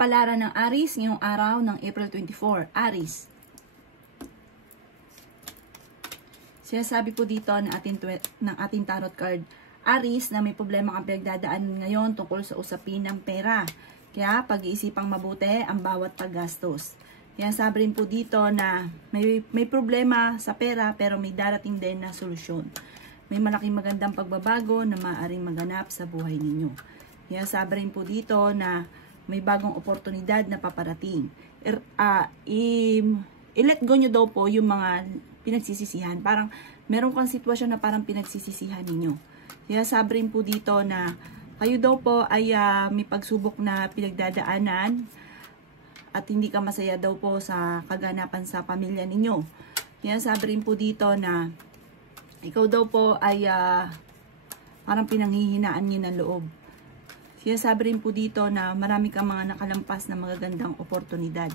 Kapalaran ng Aries ngayong araw ng April 24. Aries. Sinasabi po dito ng ating tarot card, Aries, na may problema kang pinagdadaanan ngayon tungkol sa usapin ng pera. Kaya pag-iisipang mabuti ang bawat paggastos. Sinasabi rin po dito na may problema sa pera pero may darating din na solusyon. May malaking magandang pagbabago na maaaring maganap sa buhay ninyo. Sinasabi rin po dito na may bagong oportunidad na paparating. I-let go nyo daw po yung mga pinagsisisihan. Parang meron kang sitwasyon na parang pinagsisisihan ninyo. Kaya sabi rin po dito na kayo daw po ay may pagsubok na pinagdadaanan at hindi ka masaya daw po sa kaganapan sa pamilya ninyo. Kaya sabi rin po dito na ikaw daw po ay parang pinanghihinaan nyo ng loob. Sinasabi rin po dito na marami kang mga nakalampas na magagandang oportunidad.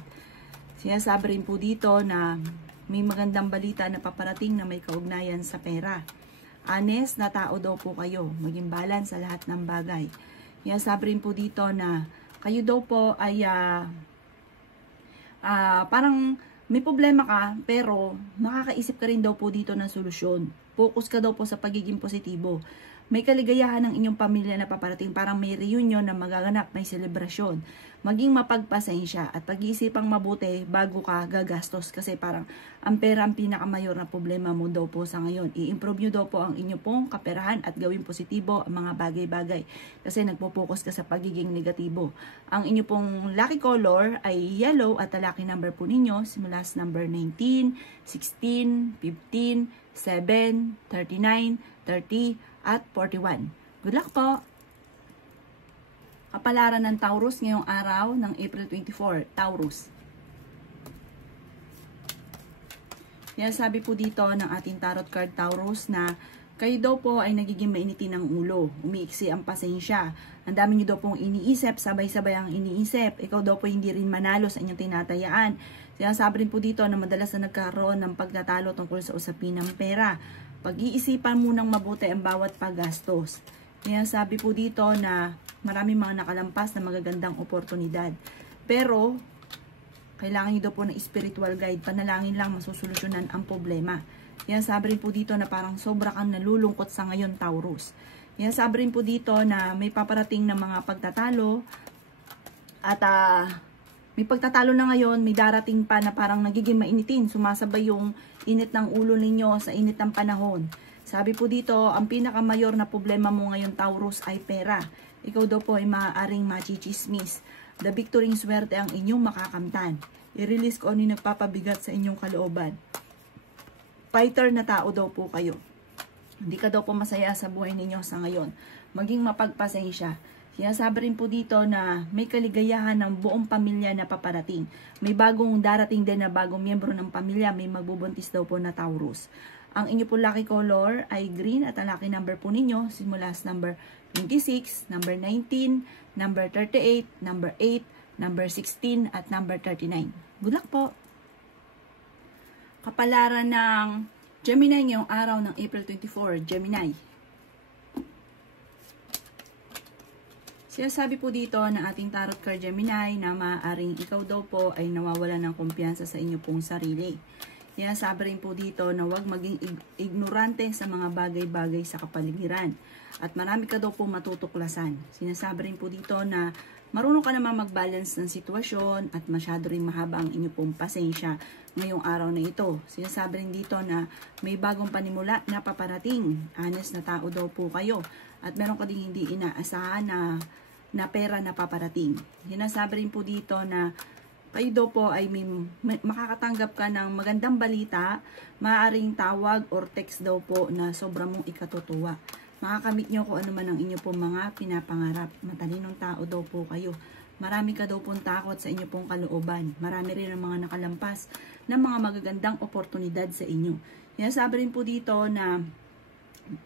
Sinasabi rin po dito na may magandang balita na paparating na may kaugnayan sa pera. Honest na tao daw po kayo, maging balance sa lahat ng bagay. Sinasabi rin po dito na kayo daw po ay parang may problema ka pero makakaisip ka rin daw po dito ng solusyon. Focus ka daw po sa pagiging positibo. May kaligayahan ng inyong pamilya na paparating, parang may reunion na magaganap, may selebrasyon. Maging mapagpasensya at pag-iisipang mabuti bago ka gagastos kasi parang ang pera ang pinakamayor na problema mo daw po sa ngayon. I-improve nyo daw po ang inyo pong kaperahan at gawing positibo ang mga bagay-bagay kasi nagpo-focus ka sa pagiging negatibo. Ang inyo pong lucky color ay yellow at ang lucky number po ninyo simula sa number 19, 16, 15, 7, 39, 30, at 41. Good luck po! Kapalaran ng Taurus ngayong araw ng April 24. Taurus. Yan sabi po dito ng ating tarot card Taurus na kayo daw po ay nagiging mainitin ng ulo. Umiiksi ang pasensya. Ang dami nyo daw pong iniisip, sabay-sabay ang iniisip. Ikaw daw po hindi rin manalo sa inyong tinatayaan. Sinasabi rin po dito na madalas na nagkaroon ng pagtatalo tungkol sa usapin ng pera. Pag-iisipan munang mabuti ang bawat paggastos. Sinasabi po dito na maraming mga nakalampas na magagandang oportunidad. Pero, kailangan nyo daw po ng spiritual guide. Panalangin lang masusolusyonan ang problema. Sinasabi rin po dito na parang sobra kang nalulungkot sa ngayon, Taurus. Sinasabi rin po dito na may paparating na mga pagtatalo at may pagtatalo na ngayon, may darating pa na parang nagiging mainitin. Sumasabay yung init ng ulo ninyo sa init ng panahon. Sabi po dito, ang pinakamayor na problema mo ngayon, Taurus, ay pera. Ikaw daw po ay maaaring machichismis. The victory swerte ang inyong makakamtan. I-release ko ano yung nagpapabigat sa inyong kalooban. Fighter na tao daw po kayo. Hindi ka daw po masaya sa buhay ninyo sa ngayon. Maging mapagpasensya. Sinasabi rin po dito na may kaligayahan ng buong pamilya na paparating. May bagong darating din na bagong miyembro ng pamilya. May magbubuntis daw po na Taurus. Ang inyo po lucky color ay green at ang lucky number po ninyo simula sa number 26, number 19, number 38, number 8, number 16 at number 39. Good luck po! Kapalaran ng Gemini ngayong araw ng April 24. Gemini. Sinasabi po dito ng ating tarot card Gemini na maaaring ikaw daw po ay nawawalan ng kumpiyansa sa inyo pong sarili. Sinasabi rin po dito na huwag maging ignorante sa mga bagay-bagay sa kapaligiran. At marami ka daw po matutuklasan. Sinasabi rin po dito na marunong ka naman mag-balance ng sitwasyon at masyado rin mahaba ang inyo pong pasensya ngayong araw na ito. Sinasabi rin dito na may bagong panimula na paparating. Honest na tao daw po kayo. At meron ka din hindi inaasahan na pera na paparating. Sinasabi rin po dito na kayo daw po ay makakatanggap ka ng magandang balita, maaaring tawag or text daw po na sobrang mong ikatutuwa. Makakamit nyo kung ano man ang inyo pong mga pinapangarap. Matalinong tao daw po kayo. Marami ka daw pong takot sa inyo pong kalooban. Marami rin ang mga nakalampas ng mga magagandang oportunidad sa inyo. Sinasabi rin po dito na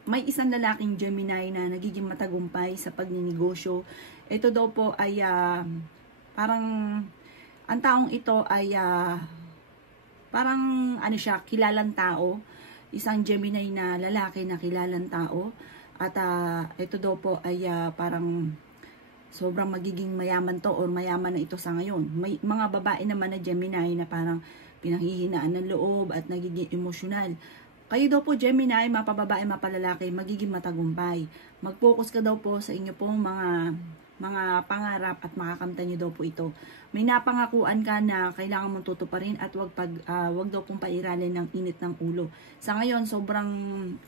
may isang lalaking Gemini na nagiging matagumpay sa pagninegosyo. Ito daw po ay parang ang taong ito ay parang ano siya, kilalang tao. Isang Gemini na lalaki na kilalang tao. At ito daw po ay parang sobrang magiging mayaman to or mayaman na ito sa ngayon. May mga babae naman na Gemini na parang pinanghihinaan ng loob at nagiging emosyonal. Kayo daw po Gemini, mapababae, mapalalaki, magiging matagumpay. Mag-focus ka daw po sa inyo pong mga pangarap at makakamtan niyo daw po ito. May napangakuan ka na kailangan mong tutuparin at wag daw pong pairalin ng init ng ulo. Sa ngayon, sobrang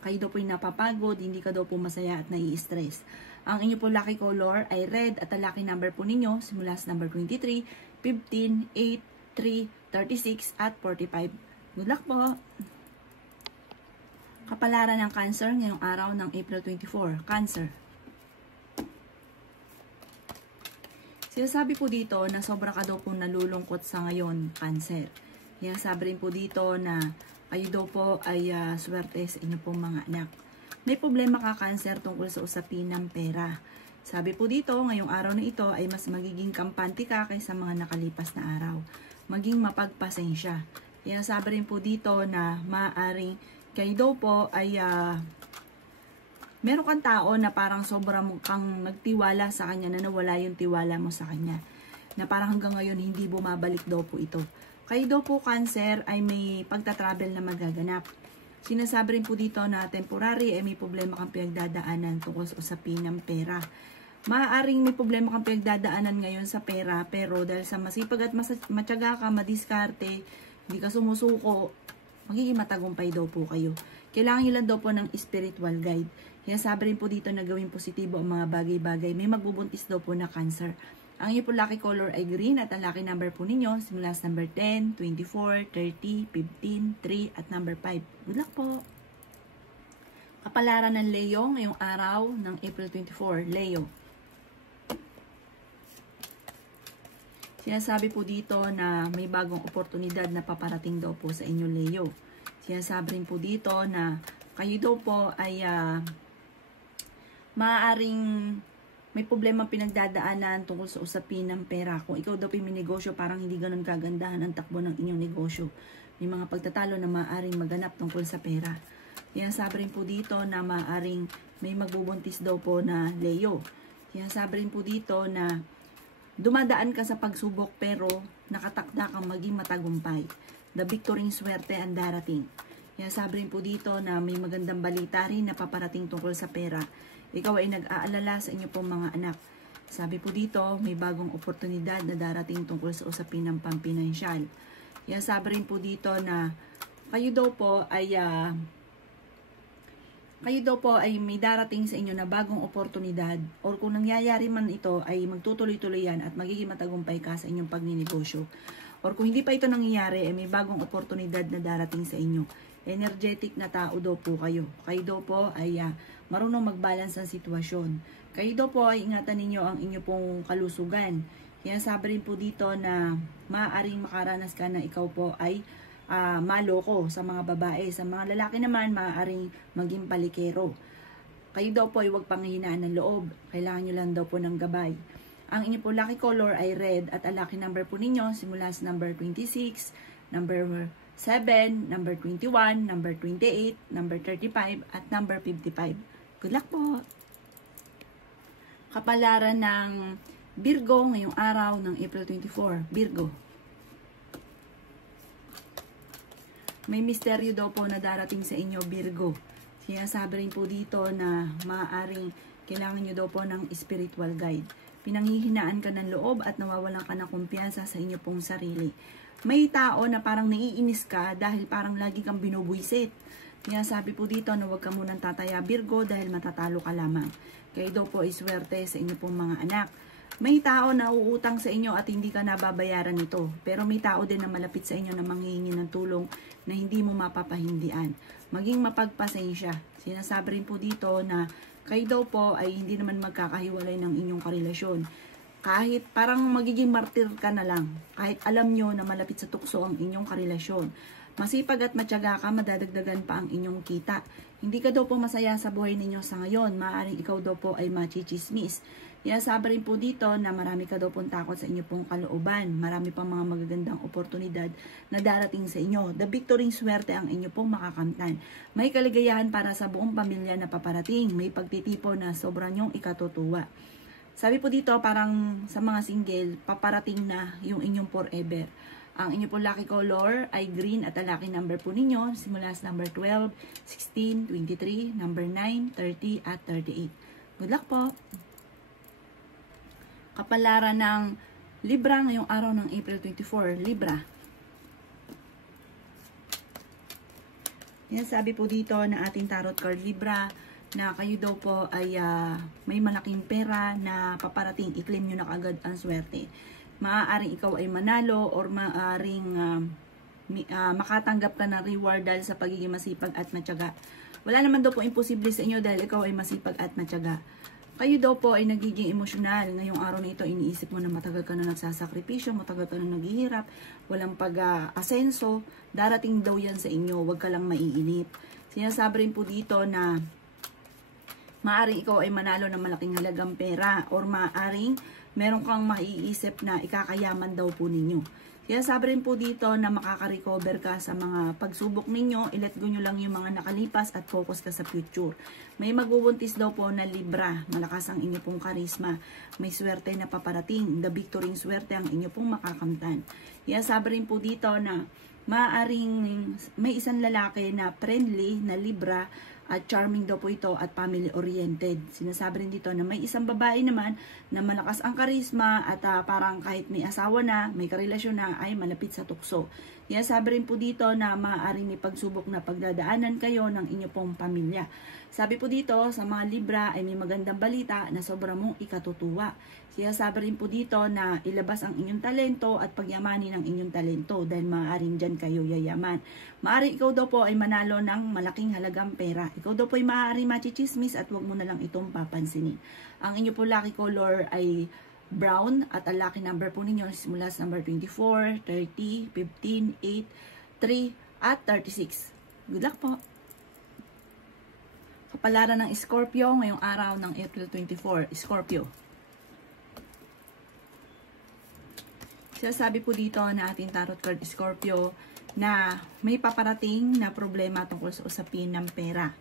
kayo daw po yung napapagod, hindi ka daw po masaya at nai-stress. Ang inyo po lucky color ay red at ang lucky number po ninyo simula sa number 23, 15, 8, 3, 36 at 45. Good luck po! Kapalaran ng Cancer ngayong araw ng April 24. Cancer. Sinasabi po dito na sobra ka daw po nalulungkot sa ngayon, Cancer. Sinasabi rin po dito na kayo daw po ay swerte sa inyo pong mga anak. May problema ka, Cancer, tungkol sa usapin ng pera. Sabi po dito, ngayong araw na ito ay mas magiging kampante ka kaysa mga nakalipas na araw. Maging mapagpasensya. Sinasabi rin po dito na maaaring kayo daw po ay meron kang tao na parang sobrang kang nagtiwala sa kanya na nawala yung tiwala mo sa kanya. Na parang hanggang ngayon hindi bumabalik daw po ito. Kayo daw po, Cancer, ay may pagta-travel na magaganap. Sinasabi rin po dito na temporary ay may problema kang pinagdadaanan tungkol sa usapin ng pera. Maaaring may problema kang pinagdadaanan ngayon sa pera, pero dahil sa masipag at matyaga ka, madiskarte, hindi ka sumusuko, magiging matagumpay daw po kayo. Kailangan nyo lang daw po ng spiritual guide. Kaya sabi rin po dito na gawin positibo ang mga bagay-bagay. May magbubuntis daw po na Cancer. Ang inyo po lucky color ay green at ang lucky number po ninyo simula sa number 10, 24, 30, 15, 3 at number 5. Good luck po! Kapalaran ng Leo ngayong araw ng April 24. Leo. Sinasabi po dito na may bagong oportunidad na paparating daw po sa inyo, Leo. Sinasabi rin po dito na kayo daw po ay maaaring may problema pinagdadaanan tungkol sa usapin ng pera. Kung ikaw daw may negosyo, parang hindi ganun kagandahan ang takbo ng inyong negosyo. May mga pagtatalo na maaaring maganap tungkol sa pera. Sinasabi rin po dito na maaaring may magbubuntis daw po na Leo. Sinasabi rin po dito na dumadaan ka sa pagsubok pero nakatakda kang maging matagumpay. The victory swerte ang darating. Sinasabi rin po dito na may magandang balita rin na paparating tungkol sa pera. Ikaw ay nag-aalala sa inyo pong mga anak. Sabi po dito, may bagong oportunidad na darating tungkol sa usapin ng pampinansyal. Sabi rin po dito na kayo daw po ay may darating sa inyo na bagong oportunidad or kung nangyayari man ito ay magtutuloy-tuloy yan at magiging matagumpay ka sa inyong pagninegosyo. Or kung hindi pa ito nangyayari ay may bagong oportunidad na darating sa inyo. Energetic na tao daw po kayo. Kayo daw po ay marunong mag-balance ang sitwasyon. Kayo daw po ay ingatan ninyo ang inyo pong kalusugan. Sabi rin po dito na maaaring makaranas ka na ikaw po ay maloko sa mga babae. Sa mga lalaki naman, maaaring maging palikero. Kayo daw po ay huwag panghihinaan ng loob. Kailangan nyo lang daw po ng gabay. Ang inyo po lucky color ay red at ang lucky number po ninyo simula sa number 26, number 7, number 21, number 28, number 35 at number 55. Good luck po! Kapalaran ng Virgo ngayong araw ng April 24. Virgo. May misteryo daw po na darating sa inyo, Virgo. Sinasabi rin po dito na maaaring kailangan nyo daw po ng spiritual guide. Pinanghihinaan ka ng loob at nawawalan ka ng kumpiyansa sa inyo pong sarili. May tao na parang naiinis ka dahil parang lagi kang binubuisit. Sinasabi po dito na huwag ka munang tataya, Virgo, dahil matatalo ka lamang. Kayo daw po ay swerte sa inyo pong mga anak. May tao na uutang sa inyo at hindi ka nababayaran nito. Pero may tao din na malapit sa inyo na manghihingi ng tulong na hindi mo mapapahindian. Maging mapagpasensya. Sinasabi rin po dito na kayo daw po ay hindi naman magkakahiwalay ng inyong karelasyon. Kahit parang magiging martir ka na lang. Kahit alam nyo na malapit sa tukso ang inyong karelasyon. Masipag at matyaga ka, madadagdagan pa ang inyong kita. Hindi ka daw po masaya sa buhay ninyo sa ngayon. Maaaring ikaw daw po ay machichismis. Sabi rin po dito na marami ka daw pong takot sa inyo pong kalooban. Marami pang mga magagandang oportunidad na darating sa inyo. The victory swerte ang inyo pong makakamtan. May kaligayahan para sa buong pamilya na paparating. May pagtitipo na sobrang nyong ikatutuwa. Sabi po dito, parang sa mga single, paparating na yung inyong forever. Ang inyo po lucky color ay green at ang lucky number po ninyo simula sa number 12, 16, 23, number 9, 30 at 38. Good luck po! Kapalaran ng Libra ngayong araw ng April 24, Libra. Yan, sabi po dito na ating tarot card Libra na kayo daw po ay may malaking pera na paparating, i-claim nyo na kagad ang swerte. Maaaring ikaw ay manalo or maaaring makatanggap ka ng reward dahil sa pagiging masipag at matyaga. Wala naman daw po imposible sa inyo dahil ikaw ay masipag at matyaga. Kayo daw po ay nagiging emosyonal. Ngayong araw na ito, iniisip mo na matagal ka na nagsasakripisyo, matagal ka na naghihirap, walang pag-asenso. Darating daw yan sa inyo, huwag ka lang maiinip. Sinasabi rin po dito na maaaring ikaw ay manalo ng malaking halagang pera or maaaring meron kang maiisip na ikakayaman daw po ninyo. Kaya sabi rin po dito na makaka-recover ka sa mga pagsubok ninyo, i-let go nyo lang yung mga nakalipas at focus ka sa future. May magbubuntis daw po na Libra, malakas ang inyo pong karisma, may swerte na paparating, the victory swerte ang inyo pong makakamtan. Kaya sabi rin po dito na maaaring may isang lalaki na friendly na Libra at charming daw po ito at family-oriented. Sinasabi rin dito na may isang babae naman na malakas ang karisma at parang kahit may asawa na, may karelasyon na, ay malapit sa tukso. Kaya sabi rin po dito na maaaring may pagsubok na pagdadaanan kayo ng inyo pong pamilya. Sabi po dito sa mga Libra ay may magandang balita na sobrang mong ikatutuwa. Kaya sabi rin po dito na ilabas ang inyong talento at pagyamanin ang inyong talento dahil maaaring dyan kayo yayaman. Maaaring ikaw daw po ay manalo ng malaking halagang pera. Ikaw daw po ay maaaring machichismis at huwag mo na lang itong papansinin. Ang inyo po lucky color ay brown at ang lucky number po ninyo simula sa number 24, 30, 15, 8, 3 at 36. Good luck po! Kapalaran ng Scorpio ngayong araw ng April 24, Scorpio. Sabi po dito na ating tarot card Scorpio na may paparating na problema tungkol sa usapin ng pera.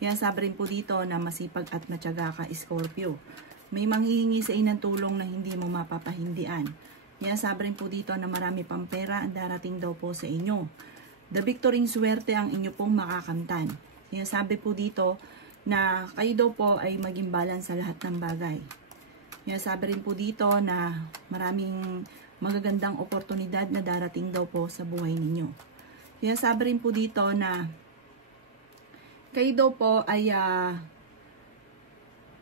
Kaya sabi rin po dito na masipag at matyaga ka Scorpio. May manghihingi sa inang tulong na hindi mo mapapahindian. Kaya sabi rin po dito na marami pang pera ang darating daw po sa inyo. The victory swerte ang inyo pong makakamtan. Kaya sabi po dito na kayo daw po ay maging balance sa lahat ng bagay. Kaya sabi rin po dito na maraming magagandang oportunidad na darating daw po sa buhay ninyo. Kaya sabi rin po dito na kayo daw po ay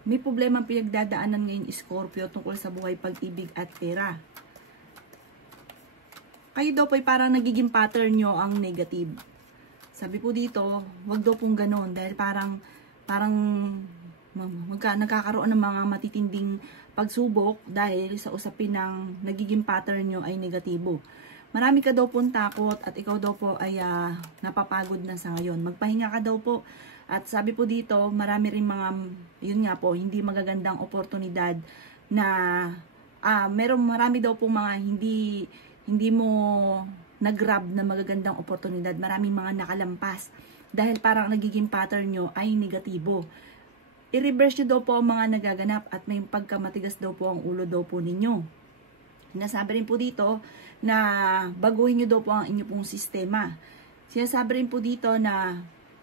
may problema pinagdadaanan ngayon Scorpio tungkol sa buhay, pag-ibig at pera. Kayo daw po ay parang nagiging pattern nyo ang negative. Sabi po dito, wag daw pong ganon dahil parang nagkakaroon ng mga matitinding pagsubok dahil sa usapin ng nagiging pattern nyo ay negatibo. Marami ka daw pong takot at ikaw daw po ay napapagod na sa ngayon. Magpahinga ka daw po. At sabi po dito, marami rin mga, yun nga po, hindi magagandang oportunidad na, marami daw po mga hindi mo nag-grab na magagandang oportunidad. Maraming mga nakalampas dahil parang nagiging pattern nyo ay negatibo. I-reverse nyo daw po ang mga nagaganap at may pagkamatigas daw po ang ulo daw po ninyo. Nasabi rin po dito na baguhin nyo daw po ang inyo pong sistema. Sinasabi rin po dito na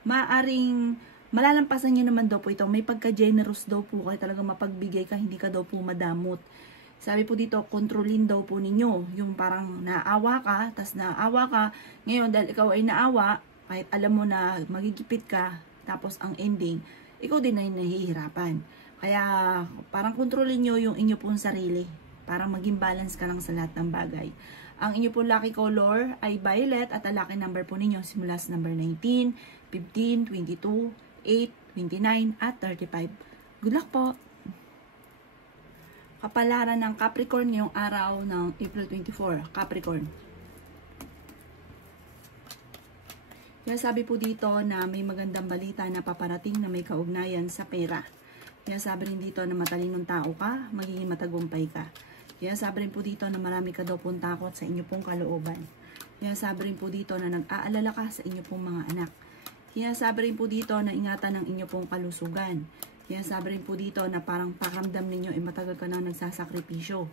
maaring malalampasan nyo naman daw po ito. May pagka-generous daw po kayo, talagang mapagbigay ka, hindi ka daw po madamot. Sabi po dito, kontrolin daw po ninyo. Yung parang naawa ka, tas naawa ka. Ngayon, dahil ikaw ay naawa, kahit alam mo na magigipit ka, tapos ang ending, ikaw din ay nahihirapan. Kaya parang kontrolin nyo yung inyo pong sarili. Parang maging balance ka lang sa lahat ng bagay. Ang inyo pong lucky color ay violet at ang lucky number po ninyo simula sa number 19, 15, 22, 8, 29 at 35. Good luck po! Kapalaran ng Capricorn ngayong araw ng April 24, Capricorn. Kaya sabi po dito na may magandang balita na paparating na may kaugnayan sa pera. Kaya sabi rin dito na matalinong tao ka, magiging matagumpay ka. Kaya sabi rin po dito na marami ka daw pong takot sa inyo pong kalooban. Kaya sabi rin po dito na nag-aalala ka sa inyo pong mga anak. Kaya sabi rin po dito na ingatan ang inyo pong kalusugan. Sinasabi rin po dito na parang pakiramdam ninyo ay matagal ka na nagsasakripisyo.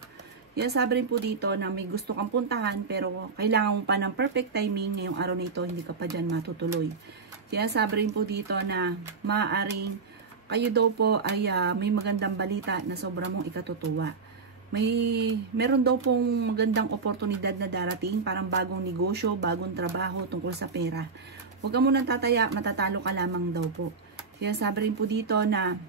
Sinasabi rin po dito na may gusto kang puntahan pero kailangan mo pa ng perfect timing ngayong araw na ito, hindi ka pa dyan matutuloy. Sinasabi rin po dito na maaaring kayo daw po ay may magandang balita na sobra mong ikatutuwa. Meron daw pong magandang oportunidad na darating, parang bagong negosyo, bagong trabaho tungkol sa pera. Huwag ka munang tataya, matatalo ka lamang daw po. Sinasabi rin po dito na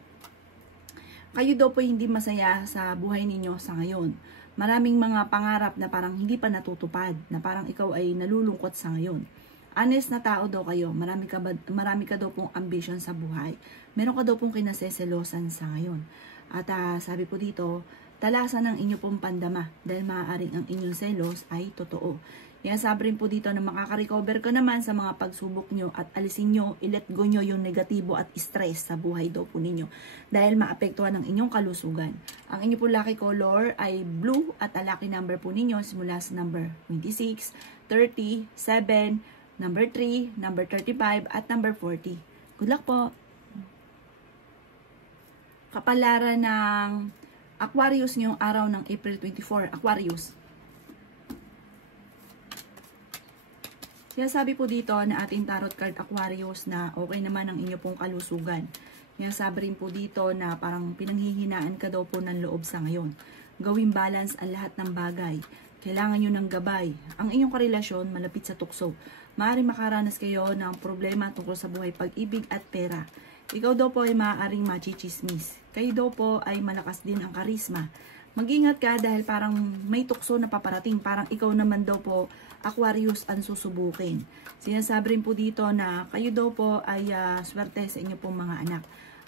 kayo daw po hindi masaya sa buhay ninyo sa ngayon. Maraming mga pangarap na parang hindi pa natutupad, na parang ikaw ay nalulungkot sa ngayon. Honest na tao daw kayo, marami ka daw pong ambition sa buhay. Meron ka daw pong kinaseselosan sa ngayon. At sabi po dito, talasan ang inyo pong pandama dahil maaaring ang inyong selos ay totoo. Sabi rin po dito na makaka-recover ka naman sa mga pagsubok nyo at alisin nyo, i-let go nyo yung negatibo at stress sa buhay daw po ninyo dahil maapektuhan ang inyong kalusugan. Ang inyo po lucky color ay blue at ang lucky number po ninyo simula sa number 26, 30, 7, number 3, number 35 at number 40. Good luck po! Kapalaran ng Aquarius ngayong araw ng April 24. Aquarius. Sabi po dito na ating tarot card Aquarius na okay naman ang inyo pong kalusugan. Sabi rin po dito na parang pinanghihinaan ka daw po ng loob sa ngayon. Gawing balance ang lahat ng bagay. Kailangan nyo ng gabay. Ang inyong karelasyon malapit sa tukso. Maaaring makaranas kayo ng problema tungkol sa buhay, pag-ibig at pera. Ikaw daw po ay maaaring machichismis. Kayo daw po ay malakas din ang karisma. Mag-ingat ka dahil parang may tukso na paparating. Parang ikaw naman daw po, Aquarius, ang susubukin. Sinasabi rin po dito na kayo daw po ay swerte sa inyo pong mga anak.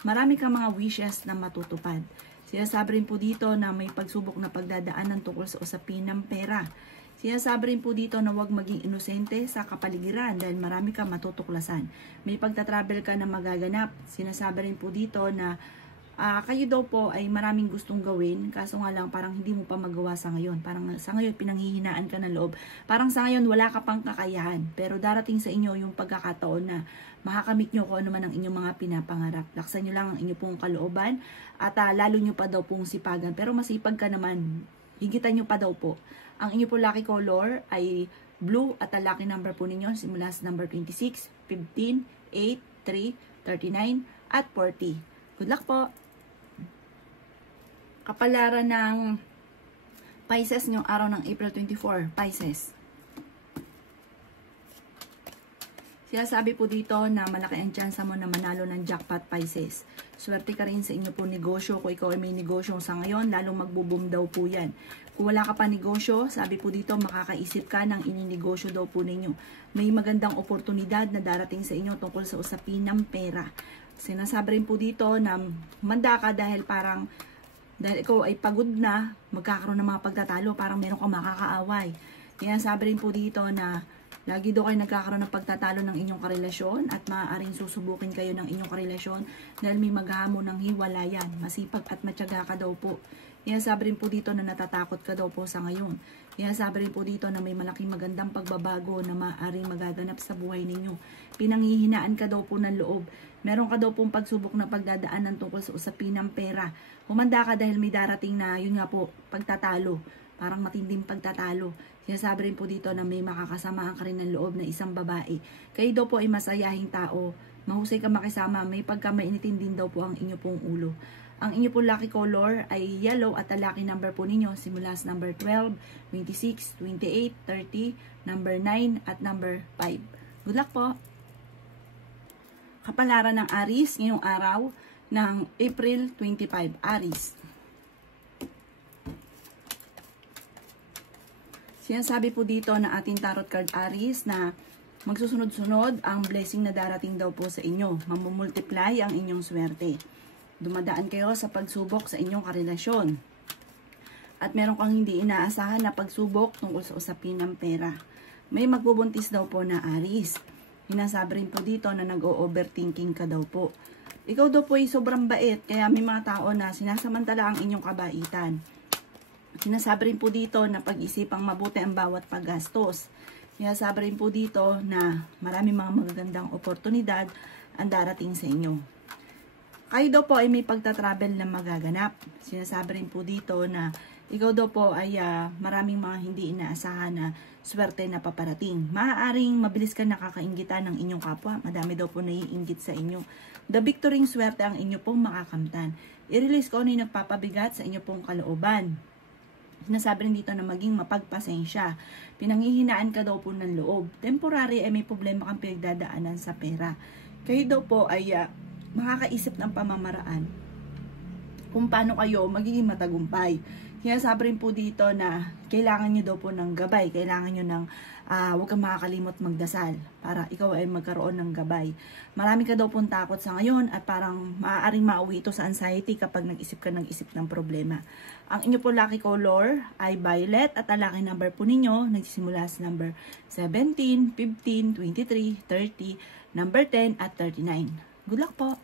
Marami kang mga wishes na matutupad. Sinasabi rin po dito na may pagsubok na pagdadaanan tungkol sa usapin ng pera. Sinasabi rin po dito na huwag maging inosente sa kapaligiran dahil marami kang matutuklasan. May pagtatravel ka na magaganap. Sinasabi rin po dito na kayo daw po ay maraming gustong gawin, kaso nga lang parang hindi mo pa magawa sa ngayon. Parang sa ngayon pinanghihinaan ka ng loob. Parang sa ngayon wala ka pang kakayahan. Pero darating sa inyo yung pagkakataon na makakamit nyo kung ano man ang inyong mga pinapangarap. Laksan nyo lang ang inyong pong kalooban at lalo nyo pa daw pong sipagan. Pero masipag ka naman, higitan nyo pa daw po. Ang inyong pong lucky color ay blue at ang lucky number po ninyo simula sa number 26, 15, 8, 3, 39 at 40. Good luck po! Kapalaran ng Pisces ngayong araw ng April 24, Pisces. Sinasabi po dito na malaki ang tsansa mo na manalo ng jackpot, Pisces. Swerte ka rin sa inyo po negosyo. Kung ikaw ay may negosyo sa ngayon, lalong magbo-boom daw po yan. Kung wala ka pa negosyo, sabi po dito, makakaisip ka ng ininegosyo daw po ninyo. May magandang oportunidad na darating sa inyo tungkol sa usapin ng pera. Sinasabi rin po dito na manda ka dahil ikaw ay pagod na, magkakaroon ng mga pagtatalo, parang meron kang makakaaway. Kaya sabi rin po dito na lagi daw kayo nagkakaroon ng pagtatalo ng inyong karelasyon at maaaring susubukin kayo ng inyong karelasyon dahil may maghamon ng hiwalayan. Masipag at matyaga ka daw po. Kaya sabi rin po dito na natatakot ka daw po sa ngayon. Kaya sabi rin po dito na may malaking magandang pagbabago na maaaring magaganap sa buhay ninyo. Pinanghihinaan ka daw po ng loob. Meron ka daw pong pagsubok na pagdadaanan tungkol sa usapin ng pera. Humanda ka dahil may darating na, yun nga po, pagtatalo. Parang matinding pagtatalo. Sinasabi rin po dito na may makakasamaan ka rin ng loob na isang babae. Kayo daw po ay masayahing tao. Mahusay ka makisama. May pagkamainitin din daw po ang inyo pong ulo. Ang inyo po lucky color ay yellow at ang lucky number po ninyo simula sa number 12, 26, 28, 30, number 9 at number 5. Good luck po! Kapalaran ng Aries ngayong araw ng April 25. Aries. Sinasabi po dito na ating tarot card Aries na magsusunod-sunod ang blessing na darating daw po sa inyo. Mamumultiply ang inyong swerte. Dumadaan kayo sa pagsubok sa inyong karelasyon. At meron kang hindi inaasahan na pagsubok tungkol sa usapin ng pera. May magbubuntis daw po na Aries. Hinasabi rin po dito na nag-o-overthinking ka daw po. Ikaw daw po ay sobrang bait, kaya may mga tao na sinasamantala ang inyong kabaitan. Sinasabi rin po dito na pag-isipang mabuti ang bawat paggastos. Sinasabi rin po dito na marami mga magagandang oportunidad ang darating sa inyo. Kayo daw po ay may pagta-travel na magaganap. Sinasabi rin po dito na ikaw daw po ay maraming mga hindi inaasahan na swerte na paparating. Maaaring mabilis ka nakakainggitan ng inyong kapwa. Madami daw po naiinggit sa inyo. The victory swerte ang inyo pong makakamtan. I-release ko ano yung nagpapabigat sa inyo pong kalooban. Sinasabi rin dito na maging mapagpasensya. Pinanghihinaan ka daw po ng loob. Temporary ay may problema kang pinagdadaanan sa pera. Kayo daw po ay makakaisip ng pamamaraan kung paano kayo magiging matagumpay. Kaya sabi rin po dito na kailangan nyo daw po ng gabay. Kailangan nyo ng huwag kang makakalimot magdasal para ikaw ay magkaroon ng gabay. Marami ka daw pong takot sa ngayon at parang maaaring mauwi ito sa anxiety kapag nag-isip ka ng problema. Ang inyo po lucky color ay violet at ang lucky number po ninyo nagsisimula sa number 17, 15, 23, 30, number 10 at 39. Good luck po!